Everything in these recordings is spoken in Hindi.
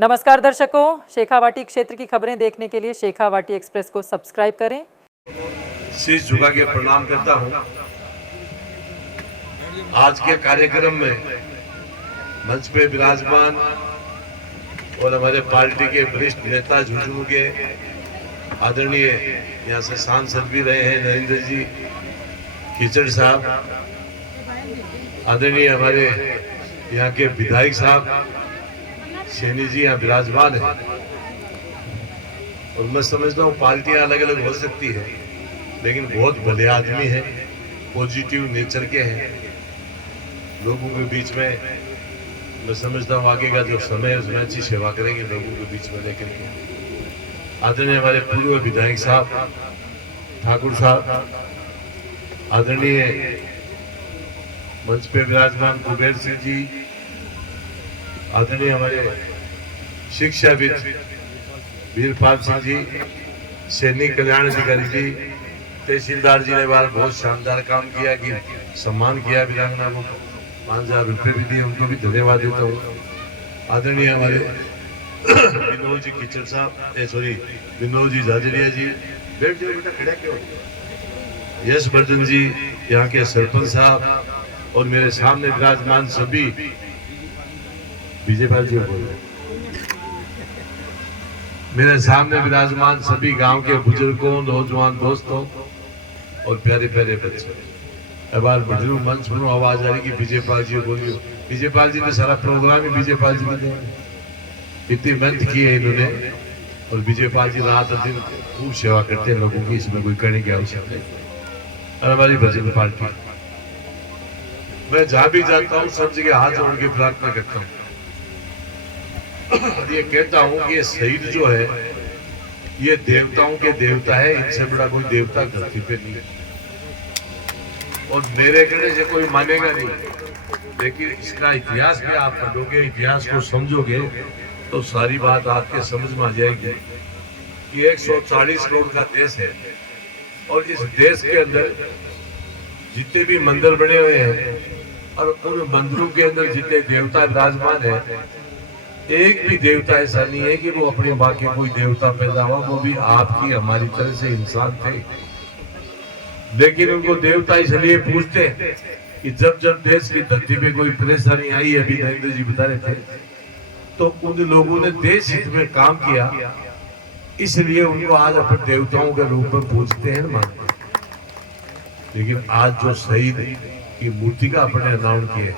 नमस्कार दर्शकों, शेखावाटी क्षेत्र की खबरें देखने के लिए शेखावाटी एक्सप्रेस को सब्सक्राइब करें। शीश झुका के प्रणाम करता हूं। आज के कार्यक्रम में मंच पे विराजमान और हमारे पार्टी के वरिष्ठ नेता झुंझुनू के आदरणीय यहाँ से सांसद भी रहे हैं नरेंद्र जी कीचड़ साहब, आदरणीय हमारे यहाँ के विधायक साहब सैनी जी यहाँ विराजमान है। और मैं समझता हूँ पार्टियां अलग अलग हो सकती है, लेकिन बहुत भले आदमी है, पॉजिटिव नेचर के हैं। लोगों के बीच में मैं समझता हूँ आगे का जो समय है उसमें अच्छी सेवा करेंगे लोगों के बीच में लेकर के। आदरणीय हमारे पूर्व विधायक साहब ठाकुर साहब, आदरणीय मंच पे विराजमान कुबेर सिंह जी, आदरणीय हमारे शिक्षाविद वीरपाल सिंह जी, सैनिक कल्याण अधिकारी जी, तहसीलदार जी ने बार बहुत शानदार काम किया कि सम्मान किया वीरांगना को, 5,000 रुपये भी दिए, उनको भी धन्यवाद देता हूँ। आदरणीय हमारे विनोद जी कीचड़ साहब, सॉरी विनोद जी झाजरिया जी, बैठ जाओ बेटा, खड़ा क्यों। यशवर्धन जी यहाँ के सरपंच साहब, और मेरे सामने विराजमान सभी विजयपाल जी बोल रहे, मेरे सामने विराजमान सभी गांव के बुजुर्गों, नौजवान दोस्तों और प्यारे प्यारे बच्चे। अब बार बजरू मंच पर आवाज आ रही कि विजयपाल जी बोलियो। विजयपाल जी ने सारा प्रोग्राम ही विजयपाल जी ने इतनी मेहनत की है इन्होंने, और विजयपाल जी रात दिन खूब सेवा करते हैं लोगों की, इसमें कोई करने की आवश्यकता नहीं। और हमारी भजन पार्टी, मैं जहां भी जाता हूँ सब जगह हाथ जोड़ के प्रार्थना करता हूँ और ये कहता हूँ कि ये शहीद जो है ये देवताओं के देवता है, इनसे बड़ा कोई देवता धरती पे नहीं है, और मेरे कहने से कोई मानेगा नहीं। लेकिन इसका इतिहास भी आप पढ़ोगे, इतिहास को समझोगे तो सारी बात आपके समझ में आ जाएगी कि 140 करोड़ का देश है, और इस देश के अंदर जितने भी मंदिर बने हुए हैं और उन मंदिरों के अंदर जितने देवता विराजमान है, एक भी देवता ऐसा नहीं है कि वो अपने माँ के कोई देवता पैदा हुआ, वो भी आपकी हमारी तरह से इंसान थे। लेकिन उनको देवता इसलिए पूछते हैं कि जब जब देश की धरती पे कोई परेशानी आई, अभी नरेंद्र जी बता रहे थे, तो उन लोगों ने देश हित में काम किया, इसलिए उनको आज अपने देवताओं के रूप में पूछते हैं, मानते हैं। लेकिन आज जो शहीद की मूर्ति का अपने अनाउंस किया,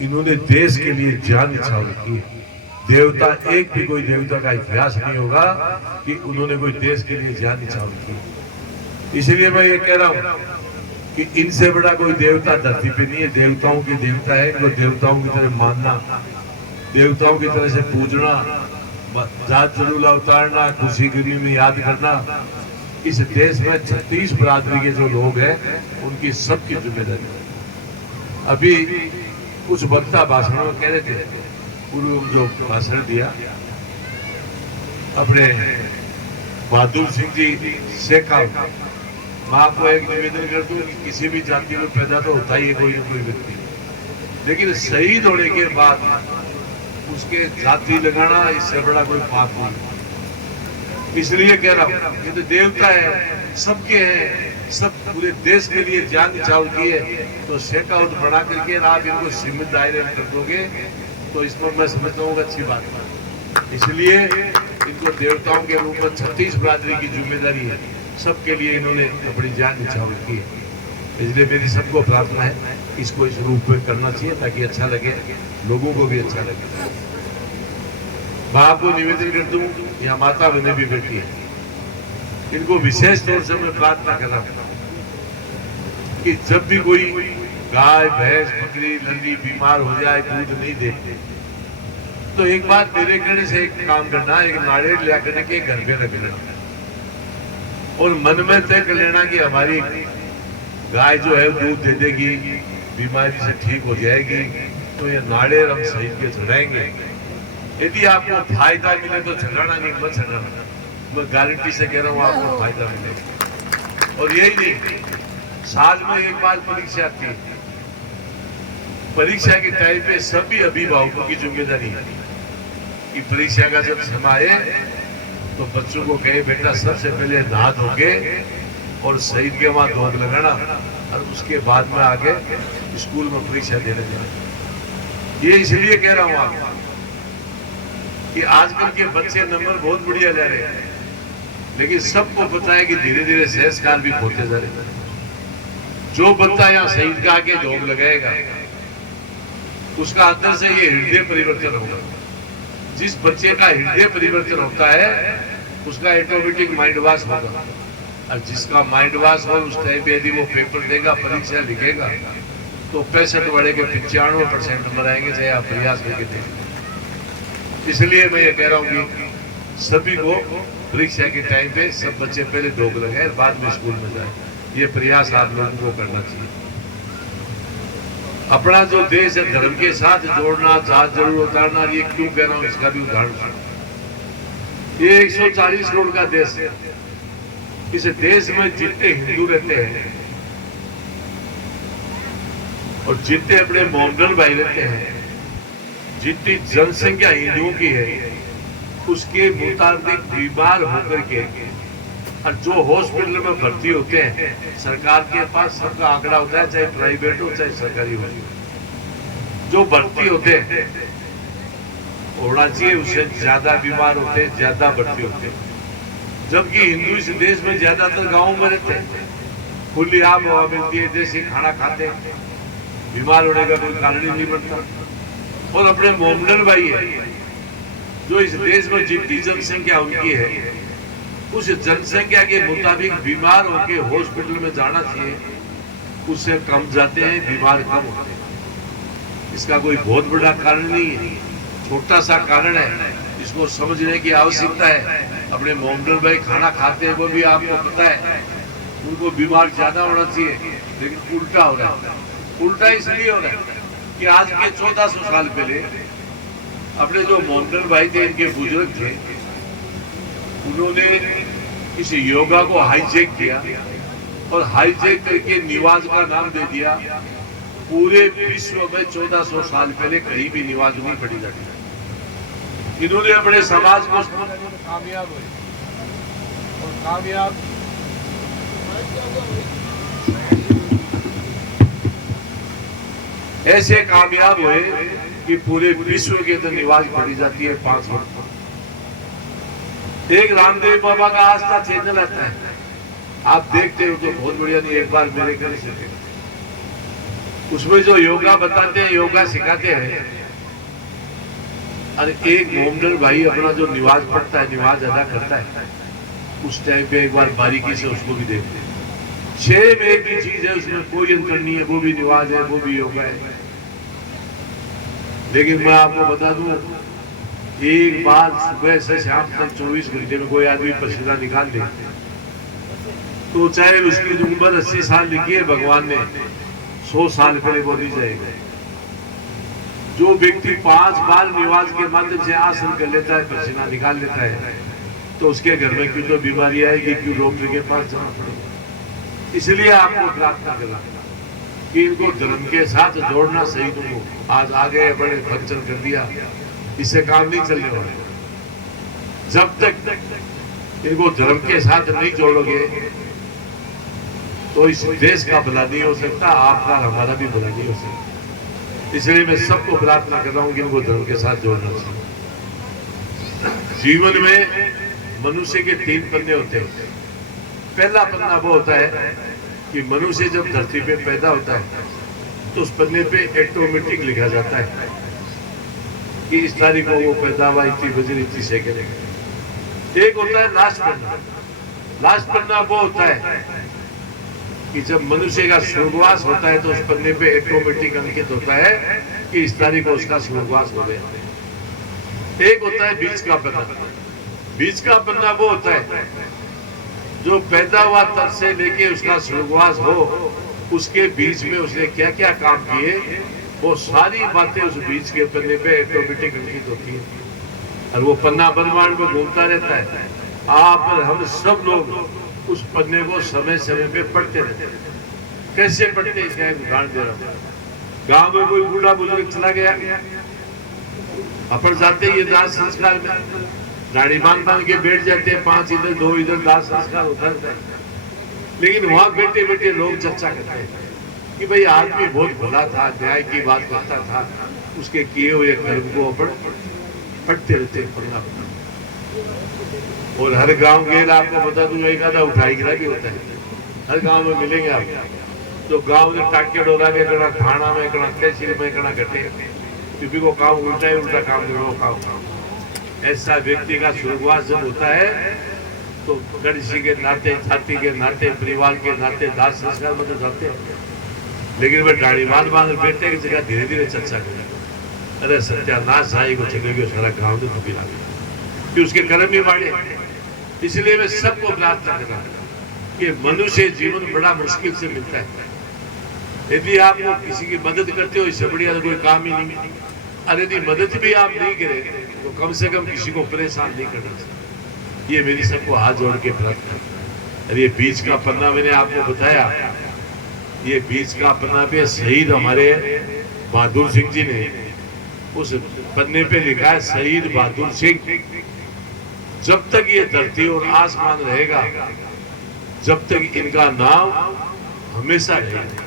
इन्होंने देश के लिए जान न्यौछावर की है। देवता एक भी कोई देवता का इतिहास नहीं होगा कि उन्होंने कोई देश के लिए जान न्यौछावर की। इसलिए मैं ये कह रहा हूँ कि इनसे बड़ा कोई देवता धरती पे नहीं है। देवताओं के देवता है, इनको देवताओं की तरह मानना, देवताओं की तरह से पूजना, जात जरूला उतारना, खुशी गरीबी में याद करना। इस देश में 36 बरादरी के जो लोग हैं उनकी सबकी जिम्मेदारी है। अभी कुछ वक्ता भाषण में कह रहे थे, पूर्व जो भाषण दिया अपने बहादुर सिंह जी शेखा, मैं आपको एक निवेदन कर दूं कि किसी भी जाति में पैदा तो होता ही है कोई ना कोई व्यक्ति, लेकिन शहीद होने के बाद उसके जाति लगाना इससे बड़ा कोई पाप नहीं। इसलिए कह रहा हूं, ये तो देवता है, सबके हैं, सब पूरे देश के लिए जान न्यौछावर की है, तो शेखावत बना करके आप इनको सीमित दायरे में कर दोगे तो इस पर मैं समझता हूँ अच्छी बात है। इसलिए इनको देवताओं के रूप में 36 बरादरी की जिम्मेदारी है, सबके लिए इन्होंने अपनी जान न्यौछावर की है। इसलिए मेरी सबको प्रार्थना है इसको इस रूप में करना चाहिए ताकि अच्छा लगे, लोगों को भी अच्छा लगे। मैं आपको निवेदन कर दूं, यहाँ माता बहने भी बैठी है, इनको विशेष तौर से मैं प्रार्थना कर रहा हूँ कि जब भी कोई गाय भैंस बकरी लंडी बीमार हो जाए, दूध नहीं देते, तो एक बार मेरे कहने से एक काम करना, एक नारियल लिया करने के घर पे रख लेना और मन में तय कर लेना कि हमारी गाय जो है दूध दे देगी, बीमारी से ठीक हो जाएगी, तो ये नारियल हम शहीद के चढ़ाएंगे। यदि आपको फायदा मिले तो चढ़ाना, नहीं मत चढ़ाना, मैं गारंटी से कह रहा हूँ आपको फायदा मिलेगा। और यही नहीं, साल में एक बार परीक्षा आती है, परीक्षा के टाइम पे सभी अभिभावकों की जिम्मेदारी है कि परीक्षा का जब समय आए तो बच्चों को कहे बेटा सबसे पहले नहा धो के और शहीद के वहां दौड़ लगाना और उसके बाद में आगे स्कूल में परीक्षा देने जाना। ये इसलिए कह रहा हूं आपको कि आजकल के बच्चे नंबर बहुत बढ़िया ले रहे हैं, लेकिन सबको पता है कि धीरे धीरे संस्कार भी खोते जा रहे हैं। जो बच्चा यहाँ शहीद का आके जॉब लगाएगा उसका अंदर से ये हृदय परिवर्तन होगा। जिस बच्चे का हृदय परिवर्तन होता है उसका ऑटोमेटिक माइंड वॉश होगा, और जिसका माइंड वॉश हो उस टाइम पे यदि वो पेपर देगा, परीक्षा लिखेगा, तो 65 वाले के 95% नंबर आएंगे, चाहे आप प्रयास करके देखें। इसलिए मैं ये कह रहा हूँ कि सभी को परीक्षा के टाइम पे सब बच्चे पहले दौड़ लगाए, बाद में स्कूल में जाए। ये प्रयास आप लोगों को करना चाहिए। अपना जो देश है धर्म के साथ जोड़ना, जहाज जरूर उतारना, ये क्यों कह रहा हूं इसका भी उदाहरण। ये 140 करोड़ का देश है। इस देश में जितने हिंदू रहते हैं और जितने अपने मोहम्मदन भाई रहते हैं, जितनी जनसंख्या हिंदुओं की है उसके मुताबिक बीमार होकर के और जो हॉस्पिटल में भर्ती होते हैं, सरकार के पास सबका आंकड़ा होता है, चाहे प्राइवेट हो चाहे सरकारी हो। जो भर्ती होते हैं होना चाहिए उससे ज्यादा बीमार होते हैं, ज्यादा भर्ती होते हैं। जबकि हिंदू इस देश में ज्यादातर गाँव में रहते हैं, खुली आम हवा मिलती है, देसी खाना खाते हैं, बीमार होने का कोई कारण ही नहीं बनता। और अपने मोहम्मदन भाई है जो इस देश में जितनी जनसंख्या उनकी है उस जनसंख्या के मुताबिक बीमार होकर हॉस्पिटल में जाना चाहिए, उससे कम जाते हैं, बीमार कम होते हैं। इसका कोई बहुत बड़ा कारण नहीं है, छोटा सा कारण है, इसको समझने की आवश्यकता है। अपने मोहम्मदन भाई खाना खाते हैं, वो भी आपको पता है, उनको बीमार ज्यादा होना चाहिए, लेकिन उल्टा हो रहा है। उल्टा इसलिए हो रहा है कि आज के 1400 साल पहले अपने जो मोहम्मदन भाई थे, इनके बुजुर्ग थे, उन्होंने इस योगा को हाईजैक किया और हाईजैक करके निवाज का नाम दे दिया। पूरे विश्व में 1400 साल पहले कहीं भी निवाज नहीं पड़ी जाती। इन्होंने अपने समाज को कामयाब हुए और कामयाब ऐसे कामयाब हुए कि पूरे विश्व के अंदर निवाज पड़ी जाती है 5 वक्त। एक रामदेव बाबा का आस्था चैनल आता है, आप देखते हो तो बहुत बढ़िया। नहीं, एक बार मेरे घर से उसमें जो योगा बताते हैं, योगा सिखाते हैं, और एक मोहम्मदन भाई अपना जो निवाज पढ़ता है, निवाज अदा करता है, उस टाइम पे एक बार बारीकी से उसको भी देखते हैं। 6 में एक ही चीज है, उसमें कोई अंतर नहीं है, वो भी निवाज है, वो भी योगा है। लेकिन मैं आपको बता दूं, एक बार सुबह से शाम तक 24 घंटे में कोई आदमी पसीना निकाल दे तो चाहे उसकी उम्र 80 साल लिखी है भगवान ने, 100 साल पहले वो नहीं जाएगा। जो व्यक्ति 5 बार निवाज के माध्यम से आसन कर लेता है, पसीना निकाल लेता है, तो उसके घर में क्यों तो बीमारी आएगी, क्यों डॉक्टर के पास जाना पड़ेगा। इसलिए आपको प्रार्थना करना कि इनको धर्म के साथ जोड़ना सही को। आज आगे बड़े फंक्शन कर दिया, इससे काम नहीं चलने वाला। जब तक इनको धर्म के साथ नहीं जोड़ोगे तो इस देश का भला नहीं हो सकता, आपका हमारा भी भला नहीं हो सकता। इसलिए मैं सबको प्रार्थना कर रहा हूं कि इनको धर्म के साथ जोड़ना चाहिए। जीवन में मनुष्य के 3 पन्ने होते हैं। पहला पन्ना वो होता है कि मनुष्य जब धरती पे पैदा होता है तो उस पन्ने पे ऑटोमेटिक लिखा जाता है कि इस तारीख को वो पैदा हुआ, इतनी बजे, इतनी सेकंड। एक होता है लास्ट पन्ना। लास्ट पन्ना वो होता है कि जब मनुष्य का स्वर्गवास होता है तो उस पन्ने पे ऑटोमेटिक अंकित होता है कि इस तारीख को उसका स्वर्गवास हो गया। एक होता है बीच का पन्ना। बीच का पन्ना वो होता है जो पैदा हुआ तब से लेके उसका स्वर्गवास हो, उसके बीच में उसने क्या क्या काम किए, वो सारी बातें उस बीच के पन्ने पे ऑटोमेटिक अंकित होती है और वो पन्ना ब्रह्मांड में घूमता रहता है। आप और हम सब लोग उस पन्ने को समय समय पे पढ़ते रहते हैं। कैसे पढ़ते हैं इसका एक उदाहरण दे रहा हूँ। गांव में कोई बूढ़ा बुजुर्ग चला गया, अपन जाते ये दास संस्कार में दाढ़ी बांध के बैठ जाते हैं, 5 इधर 2 इधर, दास संस्कार होता है। लेकिन वहां बैठे बैठे लोग चर्चा करते हैं कि भाई आदमी बहुत भला था, न्याय की बात करता था, उसके किए हुए कर्म को अपन पढ़ते रहते पढ़ना पड़ता। और हर गांव के आपको बता दूं एक आधा उठाई गिरा भी होता है, हर गांव में मिलेंगे आप। तो गांव में टाके डोला में कड़ा थाना में कड़ा तहसील में कड़ा घटे, क्योंकि वो काम उल्टा ही उल्टा काम करो काम। ऐसा व्यक्ति का स्वर्गवास जब होता है तो गणेशी के नाते, छाती के नाते, परिवार के नाते दास संस्कार में तो जाते हैं। लेकिन वह दाढ़ी बांध बैठने की जगह धीरे धीरे चर्चा करें, अरे सत्यानाश आई को चले गए सारा गाँव तो दुखी लगे कि उसके कर्म भी बाढ़े। इसलिए मैं सबको प्रार्थना कर रहा हूँ कि मनुष्य जीवन बड़ा मुश्किल से मिलता है। यदि आप किसी की मदद करते हो इससे बढ़िया तो कोई काम ही नहीं। अरे यदि मदद भी आप नहीं करें तो कम से कम किसी को परेशान नहीं करना चाहिए। ये मेरी सबको हाथ जोड़ के प्रार्थना। अरे ये बीच का पन्ना मैंने आपको बताया, ये बीच का पन्ना पे शहीद हमारे बहादुर सिंह जी ने उस पन्ने पे लिखा है, शहीद बहादुर सिंह। जब तक ये धरती और आसमान रहेगा, जब तक इनका नाम हमेशा रहेगा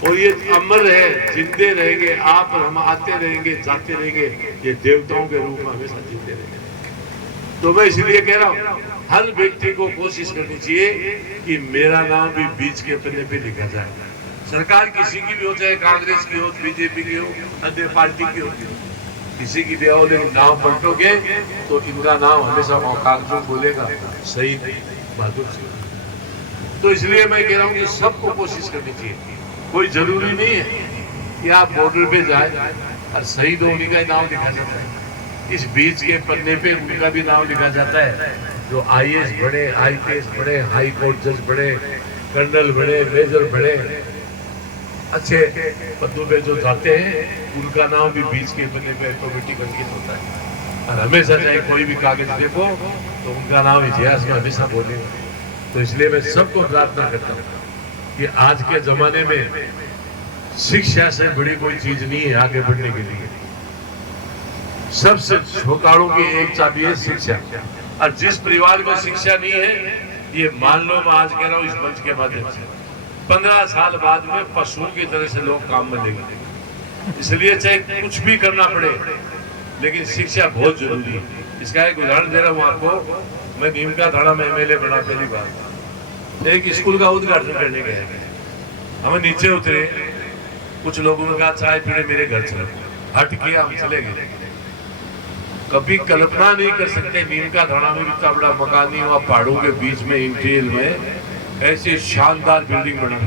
और ये अमर है, जिंदे रहेंगे। आप और हम आते रहेंगे, जाते रहेंगे, ये देवताओं के रूप में हमेशा जिंदे रहेंगे। तो मैं इसलिए कह रहा हूँ हर व्यक्ति को कोशिश करनी चाहिए कि मेरा नाम भी बीच के पन्ने पे लिखा जाए। सरकार किसी की भी हो, चाहे कांग्रेस की हो, बीजेपी की हो, अन्य पार्टी की हो, किसी की भी हो, लेकिन नाम पलटोगे तो इनका नाम हमेशा कागजों बोलेगा, शहीद बहादुर सिंह। तो इसलिए मैं कह रहा हूँ कि सबको कोशिश करनी चाहिए। कोई जरूरी नहीं है कि आप बॉर्डर पे जाए और शहीद होने का नाम लिखा जाता है। इस बीच के पन्ने पे उनका भी नाम लिखा जाता है जो IAS बने, IPS बने, हाई कोर्ट जज बने, कर्नल बने, मेजर बने, अच्छे पदों पे जो जाते हैं उनका नाम भी बीच के पन्ने पे ऑटोमेटिक अंकित होता है। और हमेशा चाहे कोई भी कागज देखो तो उनका नाम इतिहास में हमेशा बोलेगा। तो इसलिए मैं सबको प्रार्थना करता हूँ कि आज के जमाने में शिक्षा से बड़ी कोई चीज नहीं है आगे बढ़ने के लिए। सबसे छोटाड़ों की एक चाबी है शिक्षा। और जिस परिवार में शिक्षा नहीं है, ये मान लो मैं आज कह रहा हूँ इस मंच के माध्यम से, 15 साल बाद में पशुओं की तरह से लोग काम में लेंगे। इसलिए चाहे कुछ भी करना पड़े, लेकिन शिक्षा बहुत जरूरी है। इसका एक उदाहरण दे रहा हूँ आपको। मैं नीम का थाना में MLA बना पहली बार, एक स्कूल का उद्घाटन करने गए। हम नीचे उतरे, कुछ लोगों ने कहा चाय पीने मेरे घर चलो, हट किया, हम चले गए। कभी कल्पना नहीं कर सकते नीम का थाना में इतना बड़ा मकान नहीं हुआ, पहाड़ों के बीच में इंटीरियर में ऐसी शानदार बिल्डिंग बना।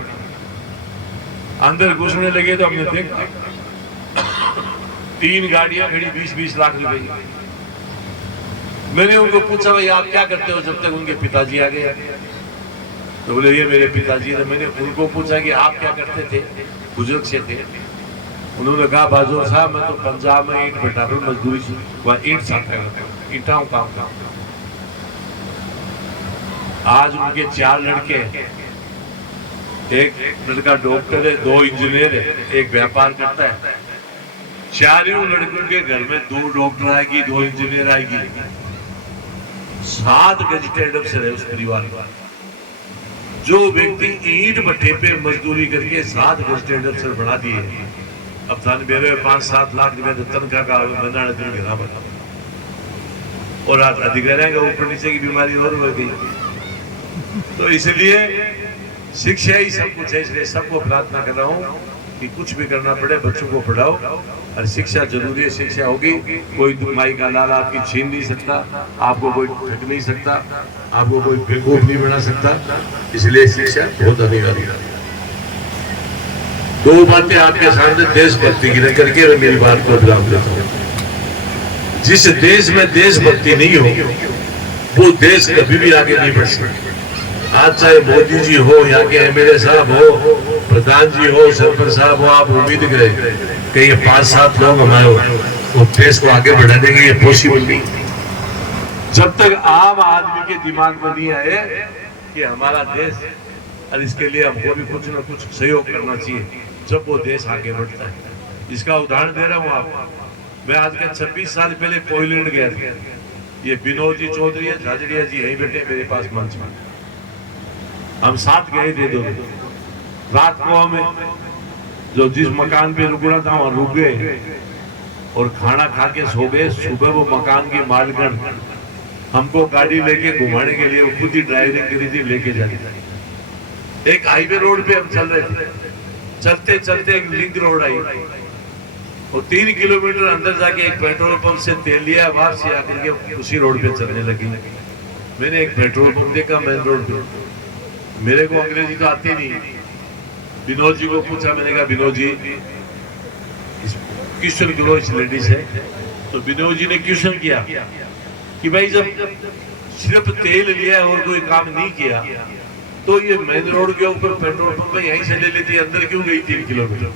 अंदर घुसने लगे तो हमने देखा 3 गाड़ियां खड़ी, 20-20 लाख रुपए की। मैंने उनको पूछा भाई आप क्या करते हो, जब तक उनके पिताजी आ गए। तो बोले ये मेरे पिताजी ने। मैंने उनको पूछा कि आप क्या करते थे, बुजुर्ग से थे। उन्होंने कहा बाजूर साहब मैं तो पंजाब में ईंट भट्टा मजदूरी से वहाँ ईंट साफा करता हूँ, ईंटाओं काम करता हूँ। आज उनके 4 लड़के, एक लड़का डॉक्टर है, 2 इंजीनियर है, एक व्यापार करता है। 4 लड़कों के घर में 2 डॉक्टर आएगी, 2 इंजीनियर आएगी, 7 वेजिटेटिव से रहे उस परिवार का। जो व्यक्ति ईंट भट्टे पे मजदूरी करके 7 वेजिटेटिव से बना दिए, अब थाने मेरे 5-7 लाख रुपए तनख्वाह का बना दिन घेरा बना, और आज अधिकारी का ऊपर नीचे की बीमारी और बढ़ गई। तो इसलिए शिक्षा ही सब कुछ है। इसलिए सबको प्रार्थना कर रहा हूँ कि कुछ भी करना पड़े बच्चों को पढ़ाओ, और शिक्षा जरूरी है। शिक्षा होगी, कोई माई का लाल आपकी छीन नहीं सकता, आपको कोई ठग नहीं सकता, आपको कोई बेवकूफ नहीं बना सकता। इसलिए शिक्षा बहुत अनिवार्य है। 2 बातें आपके सामने देशभक्ति की न करके मैं मेरी बात को विराम देता हूँ। जिस देश में देशभक्ति नहीं हो वो देश कभी भी आगे नहीं बढ़ सकता। आज चाहे मोदी जी हो, यहाँ के MLA साहब हो, प्रधान जी हो, सरपंच साहब हो, आप उम्मीद करें कि ये 5-7 लोग हमारे वो देश को आगे बढ़ा देंगे, ये पॉसिबल नहीं। जब तक आम आदमी के दिमाग में नहीं आए कि हमारा देश, और इसके लिए हमको भी कुछ न कुछ सहयोग करना चाहिए, जब वो देश आगे बढ़ता है। इसका उदाहरण दे रहा हूँ आपको। मैं आज के 26 साल पहले पोलैंड गया था। ये विनोद जी चौधरी है, झाझड़िया जी यहीं बैठे मेरे पास मंच में। हम साथ गए थे दोनों। रात को हमें जो जिस मकान पे रुकना था वहां रुक गए और खाना खा के सो गए। सुबह वो मकान की मालकन हमको गाड़ी लेके घुमाने के लिए वो खुद ही ड्राइविंग करी थी, लेके जानी। एक हाईवे रोड पे हम चल रहे थे, चलते चलते एक लिंक रोड आई और 3 किलोमीटर अंदर जाके एक पेट्रोल पंप से तेल लिया, वापसी आकर के उसी रोड पे चलने लगी। मैंने एक पेट्रोल पंप देखा मेन रोड पे। मेरे को अंग्रेजी तो आती नहीं। विनोद जी को पूछा, मैंने कहा विनोद जी क्वेश्चन करो इस लेडी से। तो विनोद जी ने क्वेश्चन किया कि भाई जब सिर्फ तेल लिया और कोई काम नहीं किया तो ये मेन रोड के ऊपर पेट्रोल पंप में यहीं से ले लेती, अंदर क्यों गई 3 किलोमीटर।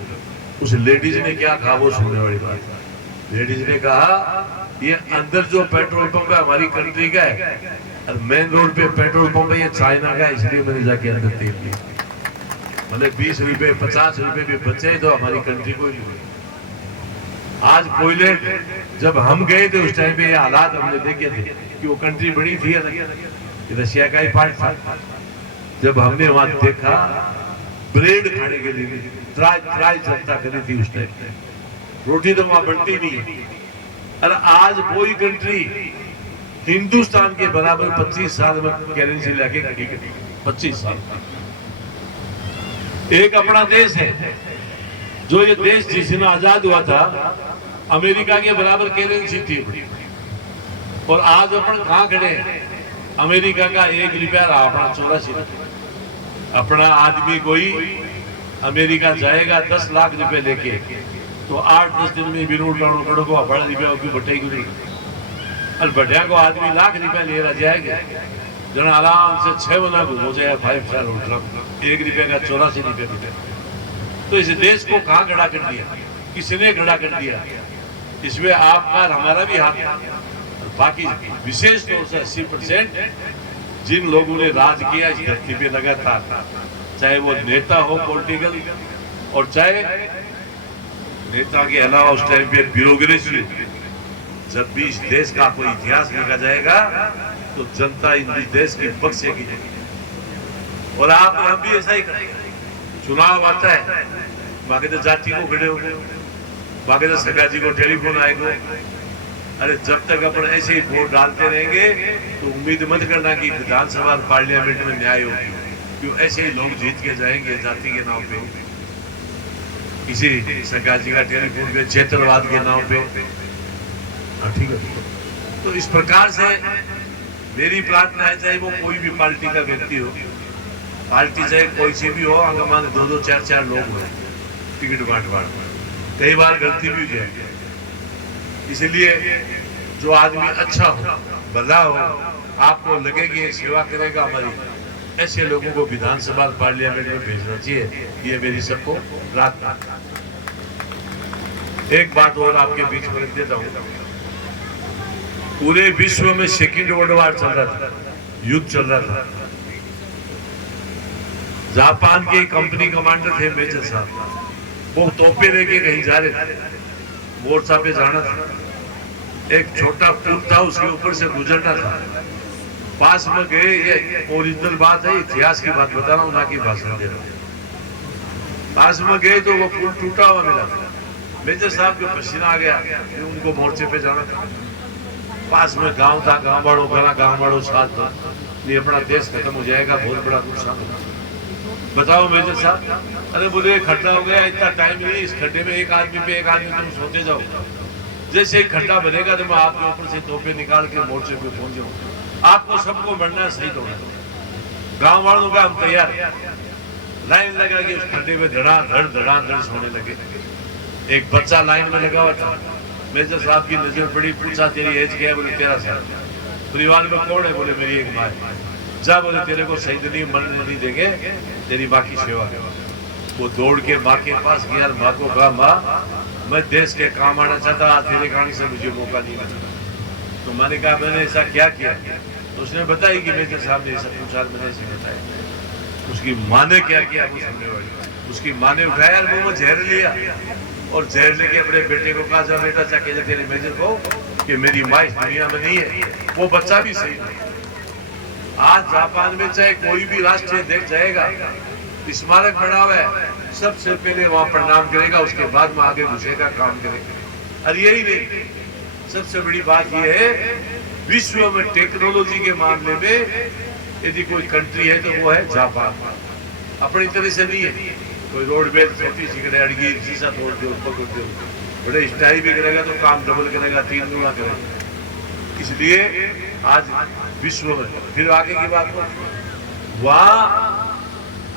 उस लेडीज ने क्या कहा वो सुनने वाली बात। लेडीज ने कहा ये अंदर जो पेट्रोल पंप है हमारी कंट्री का है और मेन रोड पे पेट्रोल पंप है ये चाइना का है, इसलिए मैंने जाके अंदर तेल लिया। मतलब 20 रुपए 50 रुपए भी बचे तो हमारी कंट्री को ही हुए। आज पोलैंड जब हम गए थे उस टाइम पे ये हालात हमने देखे थे कि वो कंट्री बड़ी थी, रशिया का ही पार्ट था। जब हमने वहां देखा ब्रेड खाने के लिए ट्राई जनता करी थी उस टाइम पे, रोटी तो वहां बनती नहीं। और आज वही कंट्री हिंदुस्तान के बराबर 25 साल में करेंसी लाके 25 साल। एक अपना देश है जो ये देश जिस दिन आजाद हुआ था अमेरिका के बराबर करेंसी थी और आज अपन कहाँ खड़े हैं। अमेरिका का 1 रुपया रहा अपना 84। अपना आदमी कोई अमेरिका जाएगा 10 लाख रुपए लेके तो 8-10 दिन में विनोद करोड़ को बड़ा रुपया की बटेगी नहीं। और बढ़िया को आदमी लाख रुपया ले रहा जाएगा जना आराम से 6 महीना हो जाए 5 स्टार होटल 1 रुपये का 84 रुपये। तो इस देश को कहाँ खड़ा कर दिया, किसने खड़ा कर दिया। इसमें आपका हमारा भी हाथ है। बाकी विशेष तौर से 80% जिन लोगों ने राज किया इस धरती पे लगातार, चाहे वो नेता हो पॉलिटिकल और चाहे नेता के अलावा उस टाइम पे ब्यूरोक्रेसी। जब भी इस देश का कोई इतिहास लिखा जाएगा तो जनता इस देश की बख्शेगी। और आप हम भी ऐसा ही करेंगे। चुनाव आता है बाकी तो जाति को खड़े हो गए, बाकी तो सरकार जी को टेलीफोन आएगा। अरे जब तक अपन ऐसे ही वोट डालते रहेंगे तो उम्मीद मत करना कि विधानसभा पार्लियामेंट में न्याय होगी, क्यों ऐसे ही लोग जीत के जाएंगे जाति के नाम पे, किसी सरकार जी का टेलीफोन पे क्षेत्रवाद के नाम पे। ठीक है, तो इस प्रकार से मेरी प्रार्थना है चाहे वो कोई भी पार्टी का व्यक्ति हो, पार्टी चाहे कोई सी भी हो, अगर मान 2-2 4-4 लोग हो टिकट बांट कई बार गलती भी हो जाए। इसलिए जो आदमी अच्छा हो भला हो आपको लगे कि सेवा करेगा हमारी, ऐसे लोगों को विधानसभा पार्लियामेंट में भेजना चाहिए। ये मेरी सबको प्रार्थना। एक बात और आपके बीच में रख देता हूँ। पूरे विश्व में सेकेंड वर्ल्ड वार चल रहा था, युद्ध चल रहा था। जापान के कंपनी कमांडर थे मेजर साहब, वो तोपे लेके कहीं जा रहे थे, मोर्चा पे जाना था। एक छोटा पुल था उसके ऊपर से गुजरना था। पास में गए, ये ओरिजिनल बात है, इतिहास की बात बता रहा हूँ ना कि भाषण दे रहा हूँ। पास में गए तो वो पुल टूटा हुआ मिला। मेजर साहब को पसीना आ गया, उनको मोर्चे पे जाना था। पास में गांव था, गांव वालों साथ था, ये अपना देश खत्म हो जाएगा, बहुत बड़ा नुकसान होगा। बताओ मेजर साहब। अरे बोले खड्डा हो गया, इतना टाइम नहीं, इस खड्डे में एक आदमी तुम सोते जाओ, जैसे ही खड्डा बनेगा तो मैं आपके ऊपर से तोपे निकाल के मोर्चे पे पहुंच जाऊंगा, आपको सबको मरना सही होगा। गांव वालों का हम तैयार, लाइन लगा के उस खड्डे में धड़ाधड़ सोने लगे। एक बच्चा लाइन में लगा हुआ था। मेजर साहब की नजर पड़ी, पूछा तेरी एज क्या है? बोले 13 साल। परिवार में कौन है? बोले मेरी एक माँ है। जा बोले तेरे को सही नहीं मरने नहीं देंगे, तेरी माँ की सेवा है। वो दौड़ के माँ के पास गया, माँ को कहा माँ मैं देश के काम आना चाहता, तेरे कारण से मुझे मौका नहीं मिला। तो मैंने कहा मैंने ऐसा क्या किया? तो उसने बताया कि मेजर साहब ने ऐसा पूछा, मैंने ऐसे बताया। उसकी माँ ने क्या किया वो सुनने वाली। उसकी माँ ने उठाया, मुंह में जहर लिया, और जहर लेके अपने बेटे को कहा, जा बेटा जाके तेरे मेजर को कि मेरी माँ इस दुनिया में नहीं है, वो बच्चा भी सही नहीं। आज जापान में चाहे कोई भी राष्ट्र देख जाएगा, स्मारक बना हुआ है, सबसे पहले वहां प्रणाम करेगा, उसके बाद में आगे घुसेगा, काम करेगा। और यही नहीं, सबसे बड़ी बात यह है, विश्व में टेक्नोलॉजी के मामले में यदि कोई कंट्री है तो वो है जापान। अपनी तरह से नहीं है, कोई रोड बेल छोटी सी करे, अड़गी शीशा तोड़ दो, पकड़ दो, बड़े स्टाइल भी करेगा तो काम डबल करेगा, 3 गुना करेगा। इसलिए आज विश्व में, फिर आगे की बात हो, वहां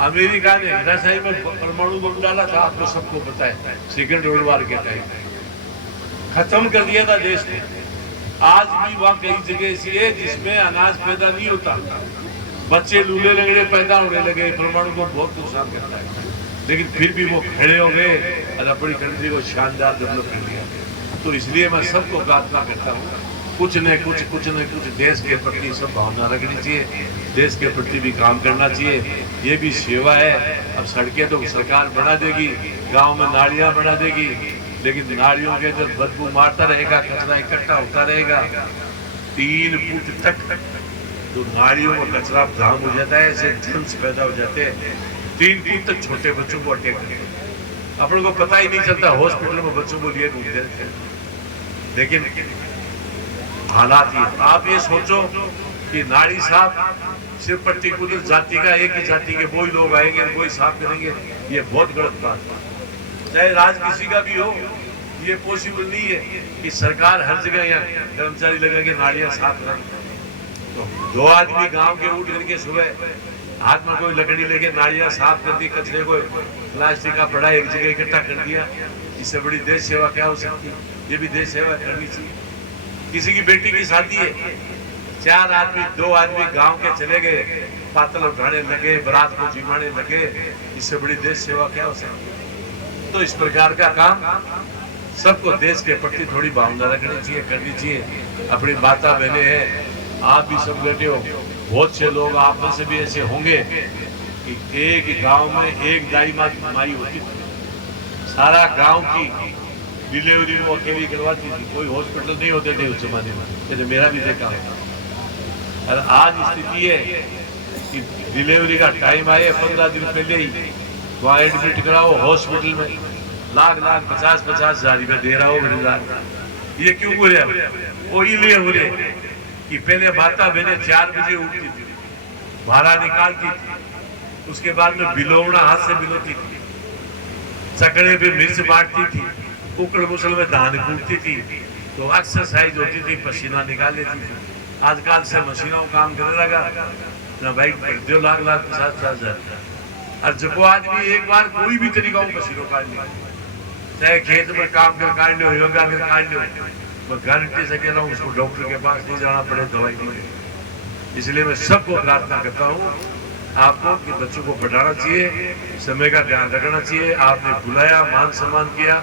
अमेरिका ने हिराशिमा में परमाणु बम डाला था, आपको सबको पता है, सेकेंड वर्ल्ड वॉर के टाइम खत्म कर दिया था देश ने। आज भी वहां कई जगह ऐसी है जिसमें अनाज पैदा नहीं होता, बच्चे लूले लगड़े पैदा होने लगे, परमाणु को बहुत नुकसान करता है, लेकिन फिर भी वो खड़े हो गए और अपनी कंट्री को शानदार डेवलप कर लिया। तो इसलिए मैं सबको प्रार्थना करता हूँ, कुछ न कुछ देश के प्रति सब भावना रखनी चाहिए, देश के प्रति भी काम करना चाहिए, ये भी सेवा है। अब सड़कें तो सरकार बना देगी, गांव में नालियां बना देगी, लेकिन नालियों के अंदर बदबू मारता रहेगा, कचरा इकट्ठा होता रहेगा, 3 फुट तक तो नालियों में कचरा जाम हो जाता है, ऐसे जर्म्स पैदा हो जाते हैं, 3 फुट तक छोटे बच्चों को अटैक करते हैं। अपन को पता ही नहीं चलता, हॉस्पिटल में बच्चों को लिए घूमते रहते हैं। लेकिन हालात ये, आप ये सोचो कि नाली साफ सिर्फ पर्टिकुलर जाति का, एक ही जाति के वही लोग आएंगे, कोई साफ करेंगे, ये बहुत गलत बात है। चाहे राज किसी का भी हो, ये पॉसिबल नहीं है कि सरकार हर जगह यहाँ कर्मचारी लगा के नालियां साफ करें। तो 2 आदमी गांव के उठ करके सुबह हाथ में कोई लकड़ी लेके नालियां साफ कर दी, कचरे को प्लास्टिक का बड़ा एक जगह इकट्ठा कर दिया, इससे बड़ी देश सेवा क्या हो सकती है? ये भी देश सेवा करनी चाहिए। किसी की बेटी की शादी है, 4 आदमी 2 आदमी गांव के चले गए, पातल उठाने लगे, बारात को जिमाने लगे, इससे बड़ी देश सेवा क्या हो सकती है? तो इस प्रकार का काम सबको देश के प्रति थोड़ी भावना रखनी चाहिए, करनी चाहिए। अपनी माता बहनें हैं, आप भी सब बैठे हो, बहुत से लोग आप में से भी ऐसे होंगे कि एक गांव में एक दाई माई होती थी, सारा गांव की डिलीवरी वो अकेली करवाती थी, कोई हॉस्पिटल नहीं होते थे उस जमाने में, जैसे मेरा भी देखा है। और आज स्थिति है कि डिलीवरी का टाइम आए 15 दिन पहले ही वहाँ एडमिट कराओ हॉस्पिटल में, लाख 50 हजार रुपया दे रहा हो। ये क्यों हो रहा? वो इसलिए हो रहे कि पहले माता बहनें 4 बजे उठती थी, भाड़ा निकालती थी, उसके बाद में बिलोवना हाथ से बिलोती थी, चकड़े पे मिर्च बांटती थी, कुकड़ मुसल में धान कूटती थी, तो एक्सरसाइज होती थी, पसीना निकाल लेती थी। आजकल से मशीनों काम करने लगा ना भाई, 2 लाख 50 हजार। और जब वो आदमी एक बार कोई भी तरीका पसीनों काट ले, चाहे खेत में काम कर काट लो, योगा कर काट लो, मैं गारंटी से कह रहा हूँ उसको डॉक्टर के पास नहीं जाना पड़े, दवाई नहीं। इसलिए मैं सबको प्रार्थना करता हूँ आपको कि बच्चों को पढ़ाना चाहिए, समय का ध्यान रखना चाहिए। आपने बुलाया, मान सम्मान किया।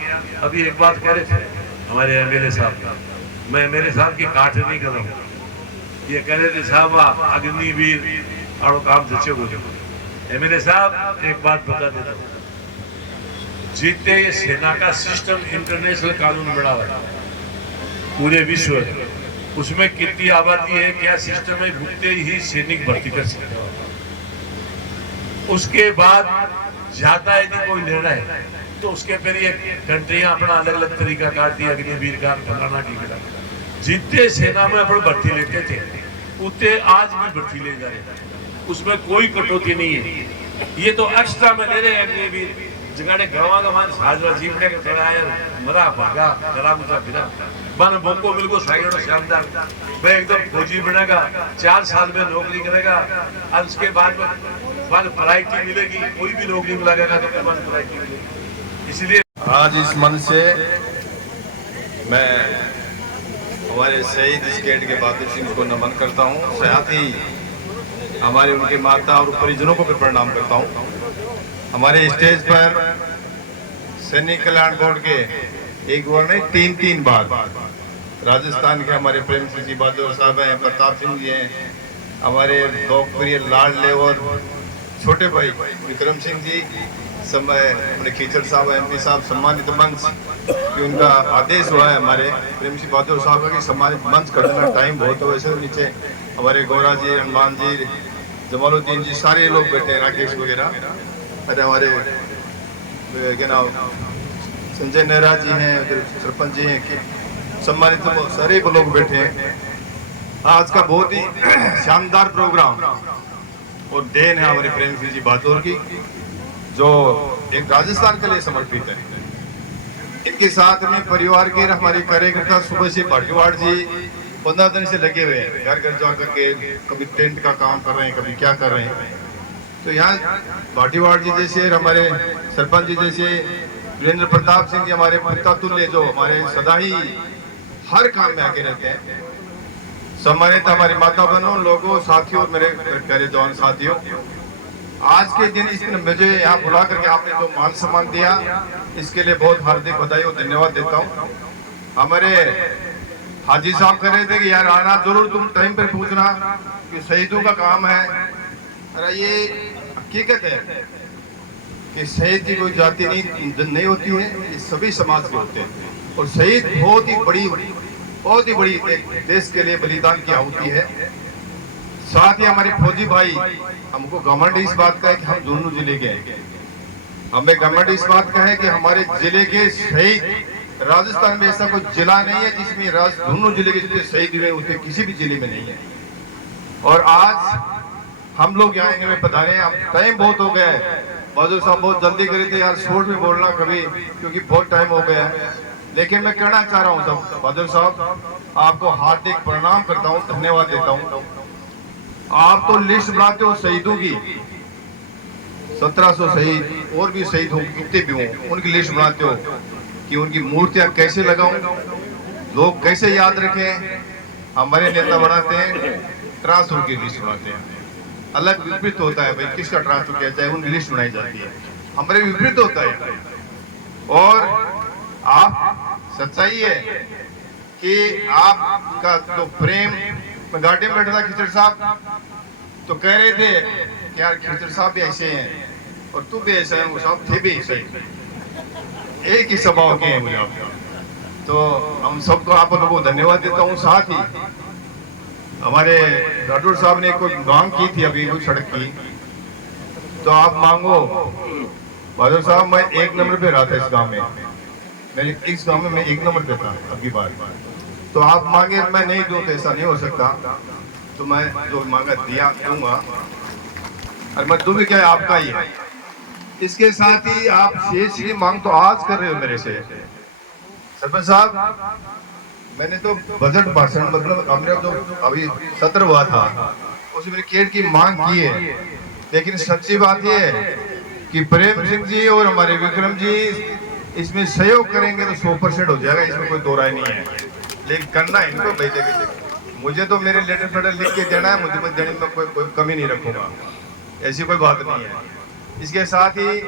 अभी एक बात कह रहे थे हमारे एमएलए साहब का, मैं एमएलए साहब की काट नहीं कर रहा हूँ, ये कह रहे थे साहब अग्निवीर और काम जचे हो जाओ। एमएलए साहब एक बात बता देता हूँ, जितने ये सेना का सिस्टम इंटरनेशनल कानून बना हुआ है पूरे विश्व में, उसमें कितनी आबादी है, क्या सिस्टम है, भुगते ही सैनिक भर्ती कर सकते हो। उसके बाद ज्यादा यदि कोई निर्णय है तो उसके फिर ये कंट्रियां अपना अलग अलग तरीका काटती है, अग्निवीर का फलाना टीका। जितने सेना में अपन भर्ती लेते थे उतने आज भी भर्ती ले जा रहे, उसमें कोई कटौती नहीं है। ये तो एक्स्ट्रा में ले रहे हैं अग्निवीर, जगाड़े गवा का मान साजवा जीवने के थोड़ा मरा भागा गला मुझा फिरा बन बंको बिल्कुल साइड शानदार, मैं एकदम फौजी बनेगा, 4 साल में नौकरी करेगा और उसके बाद में वैरायटी मिलेगी, कोई भी नौकरी में लगेगा तो वैरायटी मिलेगी। इसलिए आज इस मन से मैं हमारे शहीद स्टेट के बहादुर सिंह को नमन करता हूँ, साथ ही हमारे उनके माता और परिजनों को भी प्रणाम करता हूँ। हमारे स्टेज पर सैनिक कल्याण बोर्ड के एक बार नहीं 3 बार राजस्थान के हमारे प्रेम सिंह जी बहादुर साहब हैं, प्रताप सिंह जी हैं, हमारे लोकप्रिय लाडले और छोटे भाई विक्रम सिंह जी, समय अपने खीचड़ साहब MP साहब सम्मानित मंच कि उनका आदेश हुआ है हमारे प्रेम सिंह बहादुर साहब का कि सम्मानित मंच कर देना, टाइम बहुत हो वैसे नीचे हमारे गौरा जी, हनुमान जी, जमालुद्दीन जी, सारे लोग बैठे हैं, राकेश वगैरह, अरे हमारे क्या नाम संजय नेहरा जी हैं, उधर सरपंच जी हैं, कि सम्मानित सारे लोग बैठे हैं। आज का बहुत ही शानदार प्रोग्राम और देन है हमारे प्रेम सिंह जी बहादुर की, जो एक राजस्थान के लिए समर्पित है। इनके साथ में परिवार के हमारे कार्यकर्ता सुबह से भाटीवाड़ जी 15 दिन से लगे हुए हैं, घर घर जा करके कभी टेंट का काम कर रहे हैं, कभी क्या कर रहे हैं। तो यहाँ भाटीवाड़ जी जैसे, हमारे सरपंच जी जैसे, वीरेंद्र प्रताप सिंह जी हमारे पिता तुल्य, जो हमारे सदा ही हर काम में आगे रहते हैं। सम्मानित हमारी माता बहनों, लोगों, साथियों, मेरे प्यारे जवान साथियों, आज के दिन इस दिन मुझे यहाँ बुला करके आपने जो मान सम्मान दिया, इसके लिए बहुत हार्दिक बधाई और धन्यवाद देता हूँ। हमारे हाजी साहब कह रहे थे कि यार आना जरूर, तुम टाइम पर पूछना कि शहीदों का काम है। अरे ये हकीकत है कि शहीद की कोई जाति नहीं होती है, ये सभी समाज के होते हैं। और शहीद बहुत ही बड़ी एक देश के लिए बलिदान की आहुति है। साथ ही हमारे फौजी भाई, हमको घमंड इस बात का है कि हम झुंझुनू जिले के हैं। हमें घमंड इस बात का है कि हमारे जिले के शहीद, राजस्थान में ऐसा कोई जिला नहीं है जिसमें झुंझुनू जिले के जितने शहीद हुए उतने किसी भी जिले में नहीं है। और आज हम लोग यहाँ इनमें पधारे हैं, टाइम बहुत हो गया है। बहादुर साहब बहुत जल्दी करे थे यार, शॉर्ट में बोलना कभी, क्योंकि बहुत टाइम हो गया है। लेकिन मैं कहना चाह रहा हूँ सब, बहादुर साहब आपको हार्दिक प्रणाम करता हूँ, धन्यवाद देता हूँ। आप तो लिस्ट बनाते हो शहीदों की, 1700 शहीद और भी शहीद हो, कितने भी हो, उनकी लिस्ट बनाते हो कि उनकी मूर्तियां कैसे लगाऊं, लोग कैसे याद रखें। हमारे नेता बनाते हैं ट्रांसफर की लिस्ट बनाते हैं, अलग विपरीत होता है भाई किसका ट्रांसफर किया जाए, उनकी लिस्ट बनाई जाती है। हमारे विपरीत होता है। और आप सच्चाई है कि आपका जो प्रेम, मैं गाड़ी में बैठा था खिचड़ साहब तो कह रहे थे कि यार खिचड़ साहब भी ऐसे हैं और तू भी ऐसा है, वो साहब थे भी ऐसे, एक ही स्वभाव के हैं मुझे आप। तो हम सबको आप लोगों को धन्यवाद देता हूँ। साथ ही हमारे राठौर साहब ने कोई मांग की थी अभी कोई सड़क की, तो आप मांगो। बहादुर साहब मैं 1 नंबर पे रहा था इस गांव में, मेरे इस गांव में मैं 1 नंबर पे था अबकी बार। तो आप मांगे मैं नहीं दूं तो ऐसा नहीं हो सकता, तो मैं जो मांगा दिया दूंगा, और मैं दूं भी क्या है आपका ही है। इसके साथ ही आप शेष की मांग तो आज कर रहे हो मेरे से। सरपंच साहब मैंने तो बजट भाषण मतलब हमने जो अभी सत्र हुआ था उसमें मेरी केट की मांग की है, लेकिन सच्ची बात यह है कि प्रेम सिंह जी और हमारे विक्रम जी इसमें सहयोग करेंगे तो 100% हो जाएगा, इसमें कोई दो राय नहीं है। लेकिन करना इनको भेजे, मुझे तो मेरे लेटर फेटर लिख के देना है, मुझे देने में कोई कमी नहीं रखूंगा, ऐसी कोई बात नहीं है। इसके साथ ही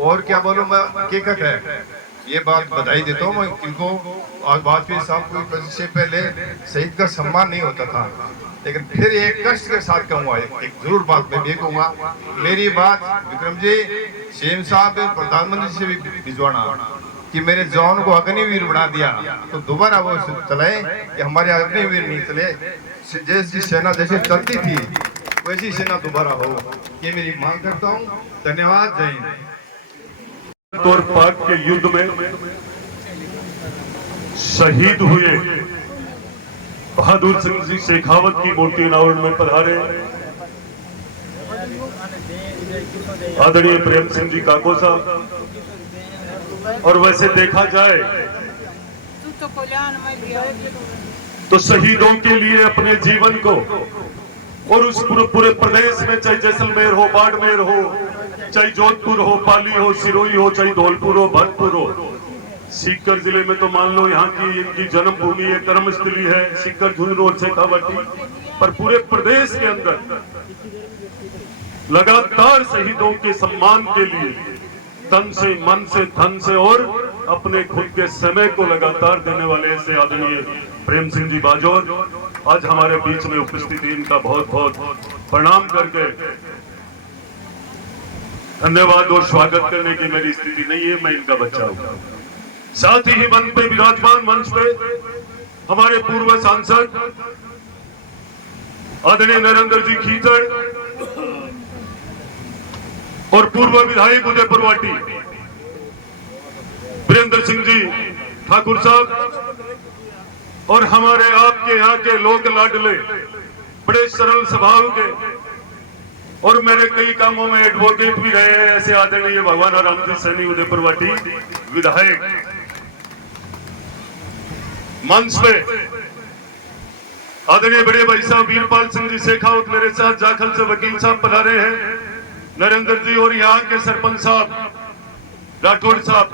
और क्या बोलूं मैं, हकीकत है ये बात बधाई देता हूँ मैं इनको। और वाजपेयी साहब को से पहले शहीद का सम्मान नहीं होता था, लेकिन फिर एक कष्ट के साथ कहूँगा, एक जरूर बात मैं भी कहूँगा। मेरी बात विक्रम जी, सीएम साहब, प्रधानमंत्री से भी भिजवाना कि मेरे जवान को अग्निवीर बना दिया, तो दोबारा वो चलाए कि हमारे अग्निवीर नहीं चले। जैसी सेना जैसे चलती थी वैसी सेना दोबारा हो, ये मेरी मांग करता हूँ। धन्यवाद, जय हिंद। और पाक के युद्ध में शहीद हुए बहादुर सिंह जी शेखावत की मूर्ति अनावरण में पधारे आदरणीय प्रेम सिंह जी काको साहब। और वैसे देखा जाए तो शहीदों के लिए अपने जीवन को, और उस पूरे प्रदेश में, चाहे जैसलमेर हो, बाड़मेर हो, चाहे जोधपुर हो, पाली हो, सिरोही हो, चाहे धौलपुर हो, भरतपुर हो, सीकर जिले में तो मान लो यहाँ की इनकी जन्मभूमि है, कर्मस्थली है सीकर, झुंझुनू और शेखावाटी, पर पूरे प्रदेश के अंदर लगातार शहीदों के सम्मान के लिए तन से, मन से, धन से और अपने खुद के समय को लगातार देने वाले ऐसे आदरणीय प्रेम सिंह जी बाजौर आज हमारे बीच में उपस्थित, इनका बहुत बहुत प्रणाम करके धन्यवाद और स्वागत करने की मेरी स्थिति नहीं है, मैं इनका बच्चा हूं। साथ ही मंच पे विराजमान, मंच पे हमारे पूर्व सांसद आदरणीय नरेंद्र जी खीचड़ और पूर्व विधायक उदयपुर वाटी वीरेंद्र सिंह जी ठाकुर साहब और हमारे आपके यहाँ के लोक लाडले बड़े सरल स्वभाव के और मेरे कई कामों में एडवोकेट भी रहे हैं, ऐसे आदरणीय भगवान राम जी सैनी उदयपुर वाटी विधायक। मंच पे आदरणीय बड़े भाई साहब वीरपाल सिंह जी शेखावत मेरे साथ जाखल से वकील साहब पधारे हैं, नरेंद्र जी और यहाँ के सरपंच साहब राठौड़ साहब।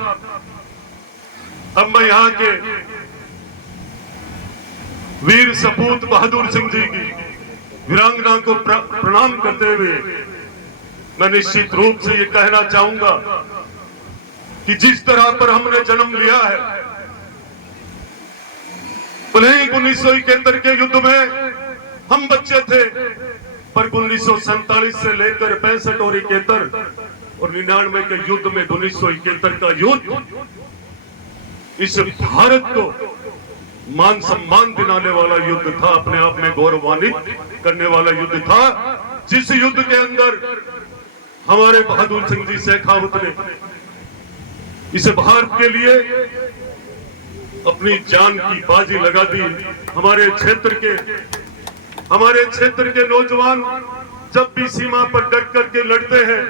अब मैं यहाँ के वीर सपूत बहादुर सिंह जी की वीरांगना को प्रणाम करते हुए मैं निश्चित रूप से ये कहना चाहूंगा कि जिस तरह पर हमने जन्म लिया है, भले ही 1971 के युद्ध में हम बच्चे थे, पर 1947 से लेकर 65 और 71 और 99 के युद्ध में 1971 का युद्ध इस भारत को मान सम्मान दिलाने वाला युद्ध था, अपने आप में गौरवान्वित करने वाला युद्ध था, जिस युद्ध के अंदर हमारे बहादुर सिंह जी शेखावत ने इस भारत के लिए अपनी जान की बाजी लगा दी। हमारे क्षेत्र के नौजवान जब भी सीमा पर डट करके लड़ते हैं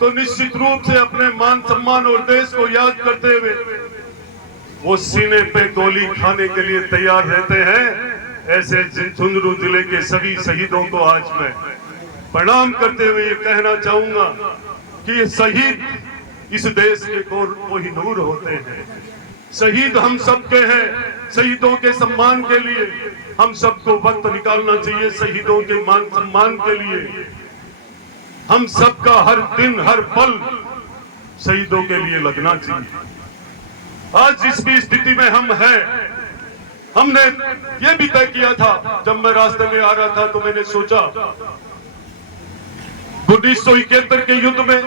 तो निश्चित रूप से अपने मान सम्मान और देश को याद करते हुए वो सीने पे गोली खाने के लिए तैयार रहते हैं। ऐसे झुंझुनू जिले के सभी शहीदों को आज मैं प्रणाम करते हुए ये कहना चाहूंगा कि ये शहीद इस देश के कोहिनूर होते हैं। शहीद हम सबके हैं। शहीदों के सम्मान के लिए हम सबको वक्त निकालना चाहिए। शहीदों के मान सम्मान के लिए हम सबका हर दिन हर पल शहीदों के लिए लगना चाहिए। आज जिस भी स्थिति में हम हैं, हमने ये भी तय किया था, जब मैं रास्ते में आ रहा था तो मैंने सोचा 1971 के युद्ध में,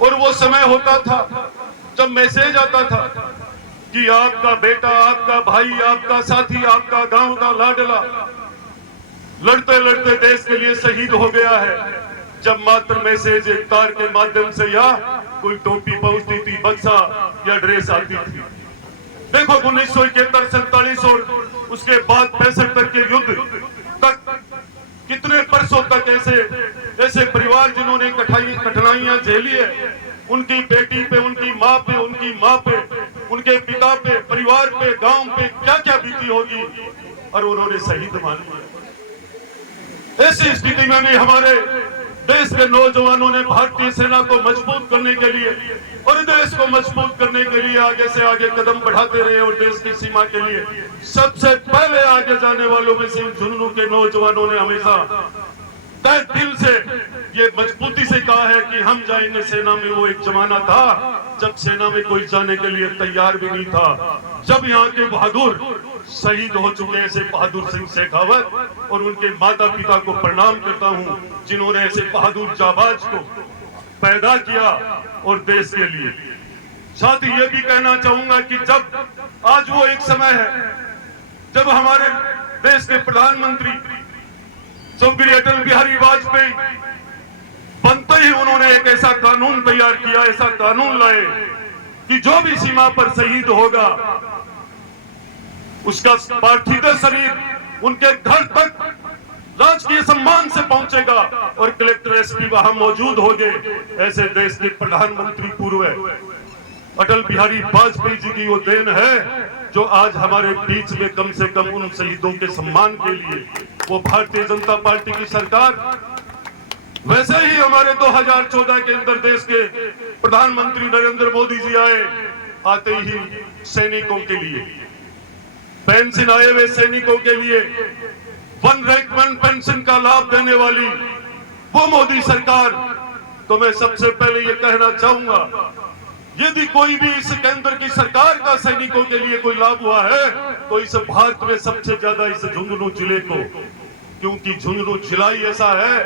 और वो समय होता था जब मैसेज आता था कि आपका बेटा, आपका भाई, आपका साथी, आपका गांव का लाडला लड़ते लड़ते देश के लिए शहीद हो गया है। जब मात्र मैसेज एक तार के माध्यम से या कोई टोपी पहुंचती थी, बक्सा या ड्रेस आती थी। देखो 1971, 47 और उसके बाद 65 तक के युद्ध तक कितने बरसों तक ऐसे परिवार जिन्होंने कठिनाइयां झेली है, उनकी बेटी पे, उनकी माँ पे, उनके पिता पे, परिवार पे, गांव पे क्या क्या बीती होगी, और उन्होंने शहीद मान लिया। ऐसी स्थिति में भी हमारे देश के नौजवानों ने भारतीय सेना को मजबूत करने के लिए और देश को मजबूत करने के लिए आगे से आगे कदम बढ़ाते रहे, और देश की सीमा के लिए सबसे पहले आगे जाने वालों में से झुंझुनू के नौजवानों ने हमेशा तय दिल से ये मजबूती से कहा है कि हम जाएंगे सेना में। वो एक जमाना था जब सेना में कोई जाने के लिए तैयार भी नहीं था। जब यहाँ के बहादुर शहीद हो चुके ऐसे बहादुर सिंह शेखावत और उनके माता पिता को प्रणाम करता हूँ, जिन्होंने ऐसे बहादुर जाबाज को पैदा किया और देश के लिए। साथ ही ये भी कहना चाहूंगा कि जब आज वो एक समय है जब हमारे देश के प्रधानमंत्री स्वर्गीय अटल बिहारी वाजपेयी बनते ही उन्होंने एक ऐसा कानून तैयार किया, ऐसा कानून लाए कि जो भी सीमा पर शहीद होगा उसका पार्थिव शरीर उनके घर तक राजकीय सम्मान से पहुंचेगा और कलेक्टर एसपी वहां मौजूद होंगे। ऐसे देश के प्रधानमंत्री पूर्व अटल बिहारी वाजपेयी जी की वो देन है जो आज हमारे बीच में कम से कम उन शहीदों के सम्मान के लिए वो भारतीय जनता पार्टी की सरकार। वैसे ही हमारे 2014 के अंदर देश के प्रधानमंत्री नरेंद्र मोदी जी आते ही सैनिकों के लिए पेंशन आए हुए सैनिकों के लिए वन रैंक वन पेंशन का लाभ देने वाली वो मोदी सरकार। तो मैं सबसे पहले ये कहना चाहूंगा, यदि कोई भी इस केंद्र की सरकार का सैनिकों के लिए कोई लाभ हुआ है तो इस भारत में सबसे ज्यादा इस झुंझुनू जिले को, क्योंकि झुंझुनू जिला ही ऐसा है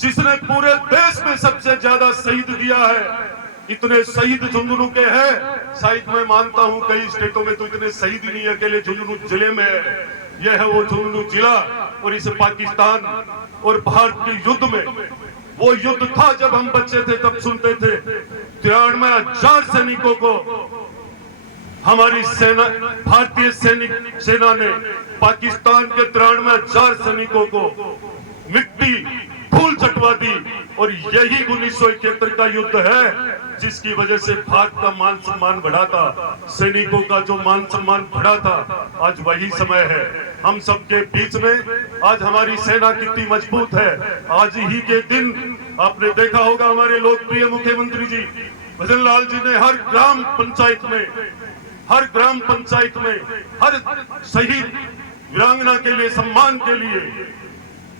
जिसने पूरे देश में सबसे ज्यादा शहीद दिया है। इतने शहीद झुंझुनू के हैं, शायद मैं मानता हूं कई स्टेटों में तो इतने शहीद ही नहीं, अकेले झुंझुनू जिले में है। यह है वो झुंझुनू जिला। और इस पाकिस्तान और भारत के युद्ध में, वो युद्ध था जब हम बच्चे थे तब सुनते थे 93,000 सैनिकों को हमारी सेना, भारतीय सेना ने पाकिस्तान के 93,000 सैनिकों को मिट्टी धूल चटवा दी। और यही 1971 का युद्ध है जिसकी वजह से भारत का मान सम्मान बढ़ा था, सैनिकों का जो मान सम्मान बढ़ा था। आज वही समय है। हम सबके बीच में आज हमारी सेना कितनी मजबूत है। आज ही के दिन आपने देखा होगा हमारे लोकप्रिय मुख्यमंत्री जी भजन लाल जी ने हर ग्राम पंचायत में हर शहीद वीरांगना के लिए सम्मान के लिए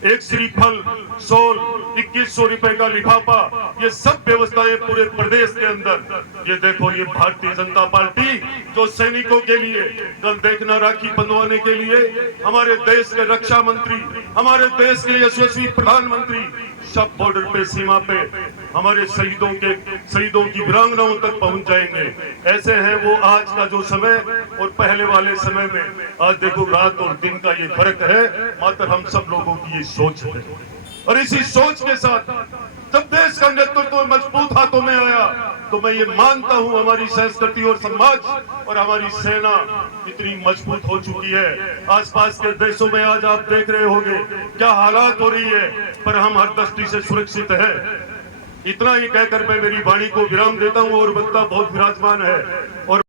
एक श्रीफल, शॉल, 2100 रुपए का लिफाफा, ये सब व्यवस्थाएं पूरे प्रदेश के अंदर। ये देखो, ये भारतीय जनता पार्टी जो सैनिकों के लिए, कल देखना राखी बंधवाने के लिए हमारे देश के रक्षा मंत्री, हमारे देश के यशस्वी प्रधानमंत्री सब बॉर्डर पे, सीमा पे हमारे शहीदों की वीरांगनाओं तक पहुंच जाएंगे। ऐसे है वो आज का जो समय और पहले वाले समय में। आज देखो रात और दिन का ये फर्क है, मात्र हम सब लोगों की ये सोच है। और इसी सोच के साथ जब देश का नेतृत्व मजबूत हाथों में आया तो मैं ये मानता हूं हमारी संस्कृति और समाज और हमारी सेना इतनी मजबूत हो चुकी है। आसपास के देशों में आज आप देख रहे होंगे क्या हालात हो रही है, पर हम हर दृष्टि से सुरक्षित है। इतना ही कहकर मैं मेरी वाणी को विराम देता हूं। और वक्ता बहुत विराजमान है और